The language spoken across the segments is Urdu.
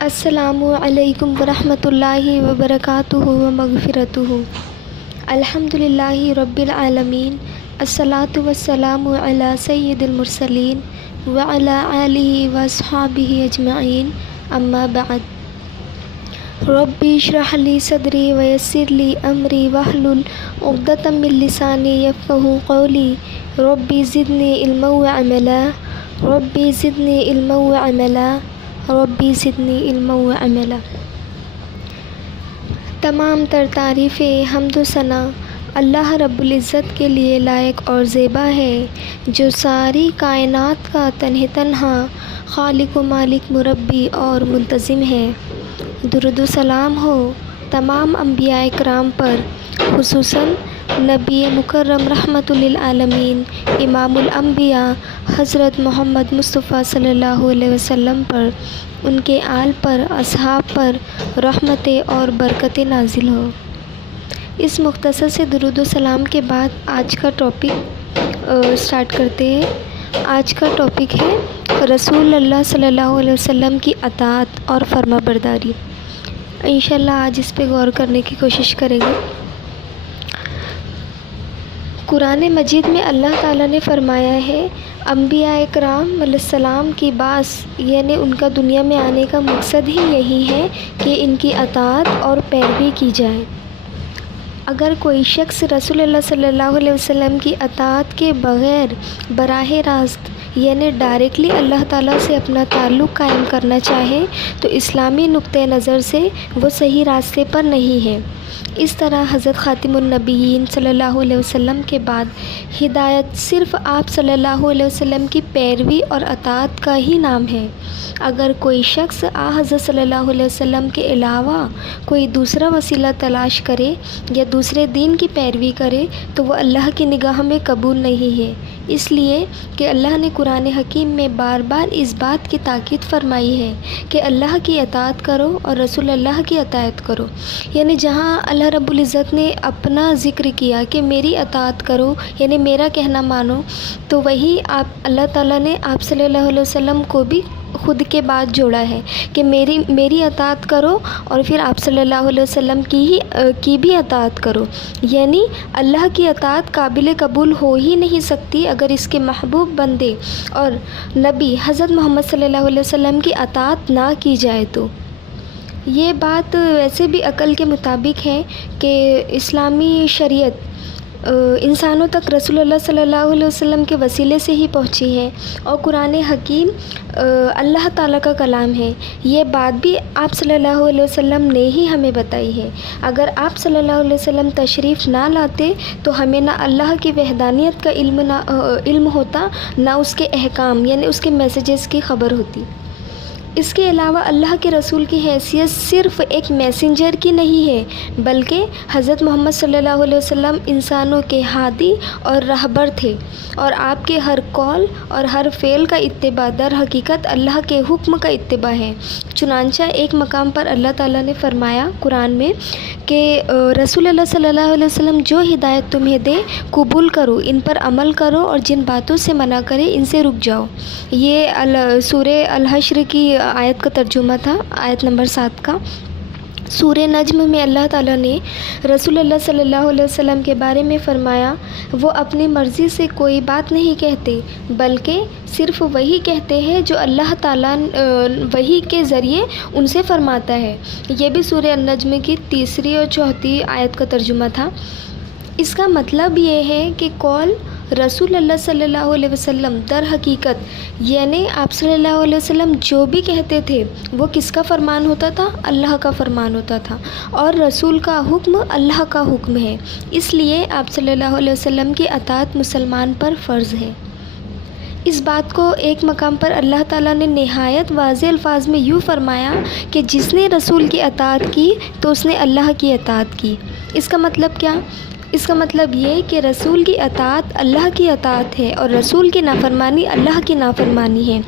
السلام علیکم ورحمۃ اللہ وبرکاتہ ومغفرتہ۔ الحمد للہ رب العالمین، الصلاۃ والسلام علی سید المرسلین وعلی آلہ واصحابہ اجمعین، اما بعد۔ رب اشرح لی صدری ویسر لی امری واحلل عقدۃ من لسانی یفقہوا قولی۔ رب زدنی علما وعملا، رب زدنی علما وعملا، ربی زدنی علما وعملا۔ تمام تر تعریفیں حمد و ثنا اللہ رب العزت کے لیے لائق اور زیبا ہے، جو ساری کائنات کا تنہا خالق و مالک، مربی اور منتظم ہے۔ درود و سلام ہو تمام انبیاء کرام پر، خصوصاً نبی مکرم رحمۃ للعالمین امام الانبیاء حضرت محمد مصطفیٰ صلی اللہ علیہ وسلم پر، ان کے آل پر، اصحاب پر رحمتیں اور برکتیں نازل ہو۔ اس مختصر سے درود و سلام کے بعد آج کا ٹاپک سٹارٹ کرتے ہیں۔ آج کا ٹاپک ہے رسول اللہ صلی اللہ علیہ وسلم کی اطاعت اور فرما برداری۔ انشاءاللہ آج اس پہ غور کرنے کی کوشش کریں گے۔ قرآن مجید میں اللہ تعالیٰ نے فرمایا ہے، انبیاء کرام علیہ السلام کی بعث یعنی ان کا دنیا میں آنے کا مقصد ہی یہی ہے کہ ان کی اطاعت اور پیروی کی جائے۔ اگر کوئی شخص رسول اللہ صلی اللہ علیہ وسلم کی اطاعت کے بغیر براہ راست یعنی ڈائریکٹلی اللہ تعالیٰ سے اپنا تعلق قائم کرنا چاہے تو اسلامی نقطۂ نظر سے وہ صحیح راستے پر نہیں ہے۔ اس طرح حضرت خاتم النبیین صلی اللہ علیہ وسلم کے بعد ہدایت صرف آپ صلی اللہ علیہ وسلم کی پیروی اور اطاعت کا ہی نام ہے۔ اگر کوئی شخص حضرت صلی اللہ علیہ وسلم کے علاوہ کوئی دوسرا وسیلہ تلاش کرے یا دوسرے دین کی پیروی کرے تو وہ اللہ کی نگاہ میں قبول نہیں ہے، اس لیے کہ اللہ نے قرآن حکیم میں بار بار اس بات کی تاکید فرمائی ہے کہ اللہ کی اطاعت کرو اور رسول اللہ کی اطاعت کرو۔ یعنی جہاں اللہ رب العزت نے اپنا ذکر کیا کہ میری اطاعت کرو یعنی میرا کہنا مانو، تو وہی اللہ تعالیٰ نے آپ صلی اللہ علیہ وسلم کو بھی خود کے بعد جوڑا ہے کہ میری اطاعت کرو اور پھر آپ صلی اللہ علیہ وسلم کی بھی اطاعت کرو۔ یعنی اللہ کی اطاعت قابل قبول ہو ہی نہیں سکتی اگر اس کے محبوب بندے اور نبی حضرت محمد صلی اللہ علیہ وسلم کی اطاعت نہ کی جائے تو۔ یہ بات ویسے بھی عقل کے مطابق ہے کہ اسلامی شریعت انسانوں تک رسول اللہ صلی اللہ علیہ وسلم کے وسیلے سے ہی پہنچی ہے اور قرآن حکیم اللہ تعالیٰ کا کلام ہے۔ یہ بات بھی آپ صلی اللہ علیہ وسلم نے ہی ہمیں بتائی ہے۔ اگر آپ صلی اللہ علیہ وسلم تشریف نہ لاتے تو ہمیں نہ اللہ کی وحدانیت کا علم ہوتا، نہ اس کے احکام یعنی اس کے میسیجز کی خبر ہوتی۔ اس کے علاوہ اللہ کے رسول کی حیثیت صرف ایک میسنجر کی نہیں ہے، بلکہ حضرت محمد صلی اللہ علیہ وسلم انسانوں کے ہادی اور رہبر تھے، اور آپ کے ہر قول اور ہر فعل کا اتباع در حقیقت اللہ کے حکم کا اتباع ہے۔ چنانچہ ایک مقام پر اللہ تعالیٰ نے فرمایا قرآن میں کہ رسول اللہ صلی اللہ علیہ وسلم جو ہدایت تمہیں دے قبول کرو، ان پر عمل کرو، اور جن باتوں سے منع کرے ان سے رک جاؤ۔ یہ سورہ الحشر کی آیت کا ترجمہ تھا، آیت نمبر 7 کا۔ سورہ نجم میں اللہ تعالیٰ نے رسول اللہ صلی اللہ علیہ وسلم کے بارے میں فرمایا، وہ اپنی مرضی سے کوئی بات نہیں کہتے بلکہ صرف وہی کہتے ہیں جو اللہ تعالیٰ وحی کے ذریعے ان سے فرماتا ہے۔ یہ بھی سورہ النجم کی 3 اور 4 آیت کا ترجمہ تھا۔ اس کا مطلب یہ ہے کہ قول رسول اللہ صلی اللہ علیہ وسلم در حقیقت یعنی آپ صلی اللہ علیہ وسلم جو بھی کہتے تھے وہ کس کا فرمان ہوتا تھا؟ اللہ کا فرمان ہوتا تھا، اور رسول کا حکم اللہ کا حکم ہے، اس لیے آپ صلی اللہ علیہ وسلم کی اطاعت مسلمان پر فرض ہے۔ اس بات کو ایک مقام پر اللہ تعالیٰ نے نہایت واضح الفاظ میں یوں فرمایا کہ جس نے رسول کی اطاعت کی تو اس نے اللہ کی اطاعت کی۔ اس کا مطلب کیا؟ اس کا مطلب یہ کہ رسول کی اطاعت اللہ کی اطاعت ہے اور رسول کی نافرمانی اللہ کی نافرمانی ہے۔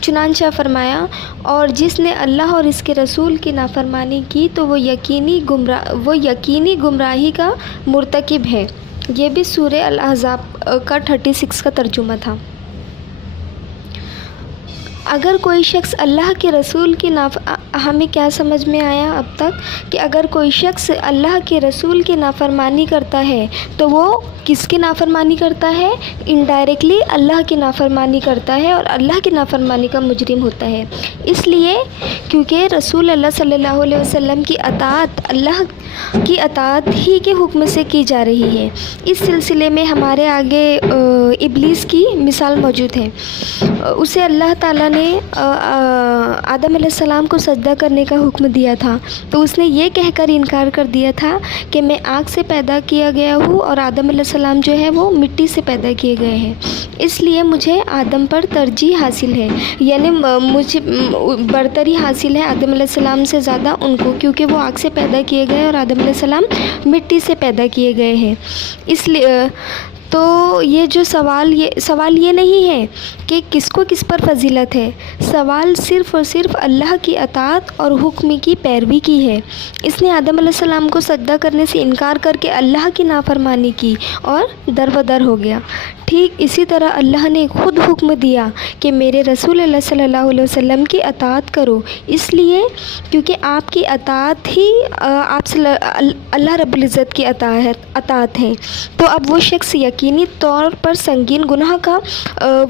چنانچہ فرمایا، اور جس نے اللہ اور اس کے رسول کی نافرمانی کی تو وہ یقینی گمراہی کا مرتکب ہے۔ یہ بھی سورہ الاحزاب کا 36 کا ترجمہ تھا۔ اگر کوئی شخص اللہ کے رسول کی ہمیں کیا سمجھ میں آیا اب تک کہ اگر کوئی شخص اللہ کے رسول کی نافرمانی کرتا ہے تو وہ کس کی نافرمانی کرتا ہے؟ انڈائریکٹلی اللہ کی نافرمانی کرتا ہے اور اللہ کی نافرمانی کا مجرم ہوتا ہے۔ اس لیے کیونکہ رسول اللہ صلی اللہ علیہ وسلم کی اطاعت اللہ کی اطاعت ہی کے حکم سے کی جا رہی ہے۔ اس سلسلے میں ہمارے آگے ابلیس کی مثال موجود ہے۔ اسے اللہ تعالیٰ نے آدم علیہ السلام کو سجدہ کرنے کا حکم دیا تھا، تو اس نے یہ کہہ کر انکار کر دیا تھا کہ میں آگ سے پیدا کیا گیا ہوں اور آدم علیہ السلام جو ہے وہ مٹی سے پیدا کیے گئے ہیں، اس لیے مجھے آدم پر ترجیح حاصل ہے، یعنی مجھے برتری حاصل ہے آدم علیہ السلام سے زیادہ ان کو، کیونکہ وہ آگ سے پیدا کیے گئے اور آدم علیہ السلام مٹی سے پیدا کیے گئے ہیں۔ اس لیے تو یہ جو سوال یہ نہیں ہے کہ کس کو کس پر فضیلت ہے، سوال صرف اور صرف اللہ کی اطاعت اور حکم کی پیروی کی ہے۔ اس نے آدم علیہ السلام کو سجدہ کرنے سے انکار کر کے اللہ کی نافرمانی کی اور دربدر ہو گیا۔ ٹھیک اسی طرح اللہ نے خود حکم دیا کہ میرے رسول اللہ صلی اللہ علیہ وسلم کی اطاعت کرو، اس لیے کیونکہ آپ کی اطاعت ہی اللہ رب العزت کی اطاعت ہے، تو اب وہ شخص یقینی طور پر سنگین گناہ کا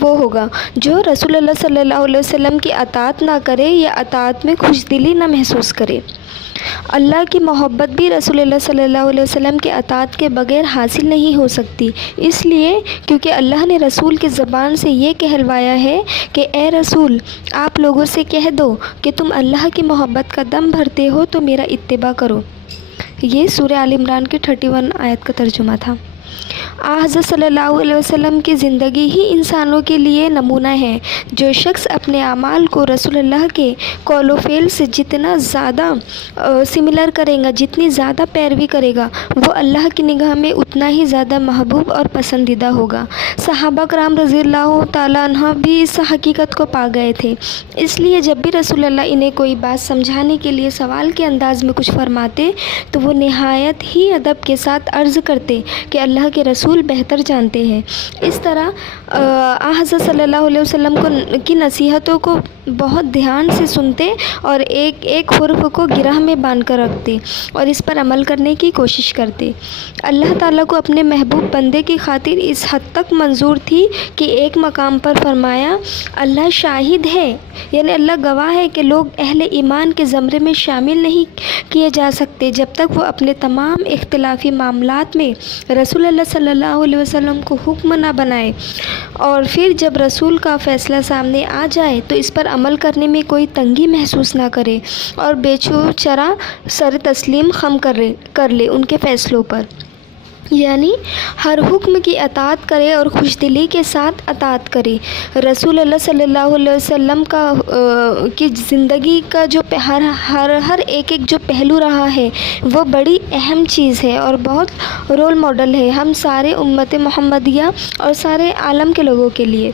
وہ ہوگا جو رسول اللہ صلی اللہ علیہ وسلم کی اطاعت نہ کرے یا اطاعت میں خوش دلی نہ محسوس کرے۔ اللہ کی محبت بھی رسول اللہ صلی اللہ علیہ وسلم کے اطاعت کے بغیر حاصل نہیں ہو سکتی، اس لیے کیونکہ اللہ نے رسول کی زبان سے یہ کہلوایا ہے کہ اے رسول آپ لوگوں سے کہہ دو کہ تم اللہ کی محبت کا دم بھرتے ہو تو میرا اتباع کرو۔ یہ سورہ آل عمران کی 31 آیت کا ترجمہ تھا۔ حضرت صلی اللہ علیہ وسلم کی زندگی ہی انسانوں کے لیے نمونہ ہے۔ جو شخص اپنے اعمال کو رسول اللہ کے قول و فعل سے جتنا زیادہ سملر کرے گا، جتنی زیادہ پیروی کرے گا، وہ اللہ کی نگاہ میں اتنا ہی زیادہ محبوب اور پسندیدہ ہوگا۔ صحابہ کرام رضی اللہ تعالیٰ عنہ بھی اس حقیقت کو پا گئے تھے، اس لیے جب بھی رسول اللہ انہیں کوئی بات سمجھانے کے لیے سوال کے انداز میں کچھ فرماتے تو وہ نہایت ہی ادب کے ساتھ عرض کرتے کہ اللہ کے رسول بہتر جانتے ہیں۔ اس طرح حضرت صلی اللہ علیہ وسلم کی نصیحتوں کو بہت دھیان سے سنتے اور ایک ایک حرف کو گرہ میں باندھ کر رکھتے اور اس پر عمل کرنے کی کوشش کرتے۔ اللہ تعالیٰ کو اپنے محبوب بندے کی خاطر اس حد تک منظور تھی کہ ایک مقام پر فرمایا اللہ شاہد ہے، یعنی اللہ گواہ ہے کہ لوگ اہل ایمان کے زمرے میں شامل نہیں کیے جا سکتے جب تک وہ اپنے تمام اختلافی معاملات میں رسول اللہ صلی اللہ علیہ وسلم کو حکم نہ بنائے، اور پھر جب رسول کا فیصلہ سامنے آ جائے تو اس پر عمل کرنے میں کوئی تنگی محسوس نہ کرے اور بے چرا سر تسلیم خم کر لے ان کے فیصلوں پر، یعنی ہر حکم کی اطاعت کرے اور خوش دلی کے ساتھ اطاعت کرے۔ رسول اللہ صلی اللہ علیہ وسلم کی زندگی کا جو ہر ایک جو پہلو رہا ہے وہ بڑی اہم چیز ہے اور بہت رول ماڈل ہے ہم سارے امت محمدیہ اور سارے عالم کے لوگوں کے لیے۔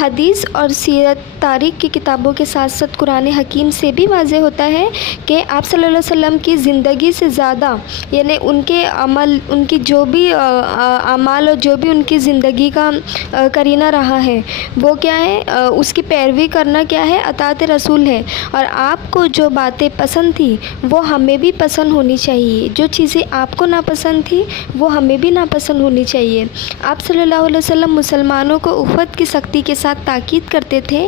حدیث اور سیرت تاریخ کی کتابوں کے ساتھ ساتھ قرآن حکیم سے بھی واضح ہوتا ہے کہ آپ صلی اللہ علیہ وسلم کی زندگی سے زیادہ، یعنی ان کے عمل، ان کی جو بھی اعمال اور جو بھی ان کی زندگی کا کرینہ رہا ہے وہ کیا ہے، اس کی پیروی کرنا کیا ہے، اطاعت رسول ہے۔ اور آپ کو جو باتیں پسند تھی وہ ہمیں بھی پسند ہونی چاہیے، جو چیزیں آپ کو ناپسند تھی وہ ہمیں بھی ناپسند ہونی چاہیے۔ آپ صلی اللہ علیہ وسلم مسلمانوں کو اخوت کی سختی کے ساتھ تاکید کرتے تھے،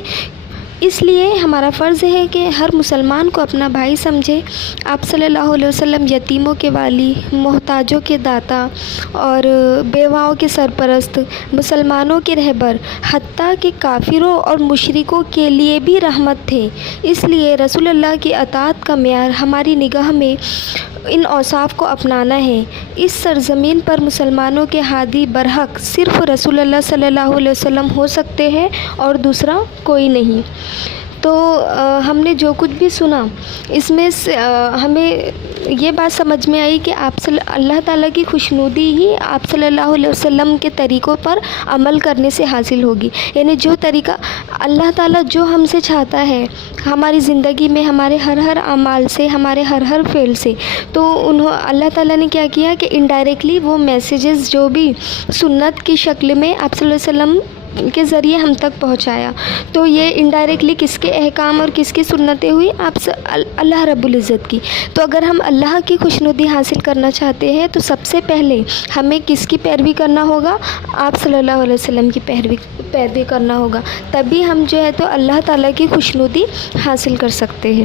اس لیے ہمارا فرض ہے کہ ہر مسلمان کو اپنا بھائی سمجھے۔ آپ صلی اللہ علیہ وسلم یتیموں کے والی، محتاجوں کے داتا اور بیواؤں کے سرپرست، مسلمانوں کے رہبر، حتیٰ کہ کافروں اور مشرکوں کے لیے بھی رحمت تھے۔ اس لیے رسول اللہ کی اطاعت کا معیار ہماری نگاہ میں ان اوصاف کو اپنانا ہے۔ اس سرزمین پر مسلمانوں کے ہادی برحق صرف رسول اللہ صلی اللہ علیہ وسلم ہو سکتے ہیں اور دوسرا کوئی نہیں۔ تو ہم نے جو کچھ بھی سنا اس میں ہمیں یہ بات سمجھ میں آئی کہ اللہ تعالیٰ کی خوشنودی ہی آپ صلی اللہ علیہ وسلم کے طریقوں پر عمل کرنے سے حاصل ہوگی، یعنی جو طریقہ اللہ تعالیٰ جو ہم سے چاہتا ہے ہماری زندگی میں، ہمارے ہر اعمال سے، ہمارے ہر فعل سے، تو اللہ تعالیٰ نے کیا کہ انڈائریکٹلی وہ میسیجز جو بھی سنت کی شکل میں آپ صلی اللہ علیہ وسلم کے ذریعے ہم تک پہنچایا۔ تو یہ انڈائریکٹلی کس کے احکام اور کس کی سنتیں ہوئی؟ اللہ رب العزت کی۔ تو اگر ہم اللہ کی خوشنودی حاصل کرنا چاہتے ہیں تو سب سے پہلے ہمیں کس کی پیروی کرنا ہوگا؟ آپ صلی اللہ علیہ وسلم کی پیروی کرنا ہوگا، تبھی ہم جو ہے تو اللہ تعالیٰ کی خوشنودی حاصل کر سکتے ہیں۔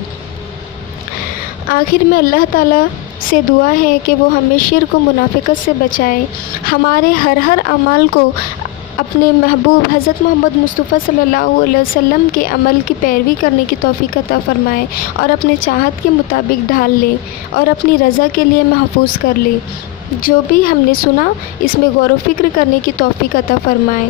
آخر میں اللہ تعالیٰ سے دعا ہے کہ وہ ہمیں شرک و منافقت سے بچائے، ہمارے ہر عمل کو اپنے محبوب حضرت محمد مصطفیٰ صلی اللہ علیہ وسلم کے عمل کی پیروی کرنے کی توفیق عطا فرمائے اور اپنے چاہت کے مطابق ڈھال لے اور اپنی رضا کے لیے محفوظ کر لے۔ جو بھی ہم نے سنا اس میں غور و فکر کرنے کی توفیق عطا فرمائے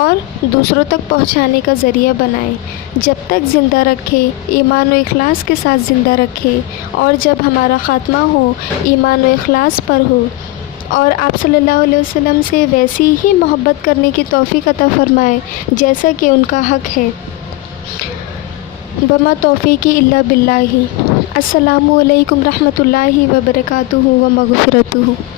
اور دوسروں تک پہنچانے کا ذریعہ بنائے۔ جب تک زندہ رکھے ایمان و اخلاص کے ساتھ زندہ رکھے، اور جب ہمارا خاتمہ ہو ایمان و اخلاص پر ہو، اور آپ صلی اللہ علیہ وسلم سے ویسی ہی محبت کرنے کی توفیق عطا فرمائے جیسا کہ ان کا حق ہے۔ وما توفیقی الا باللہ۔ السلام علیکم رحمۃ اللہ وبرکاتہ و مغفرتہ۔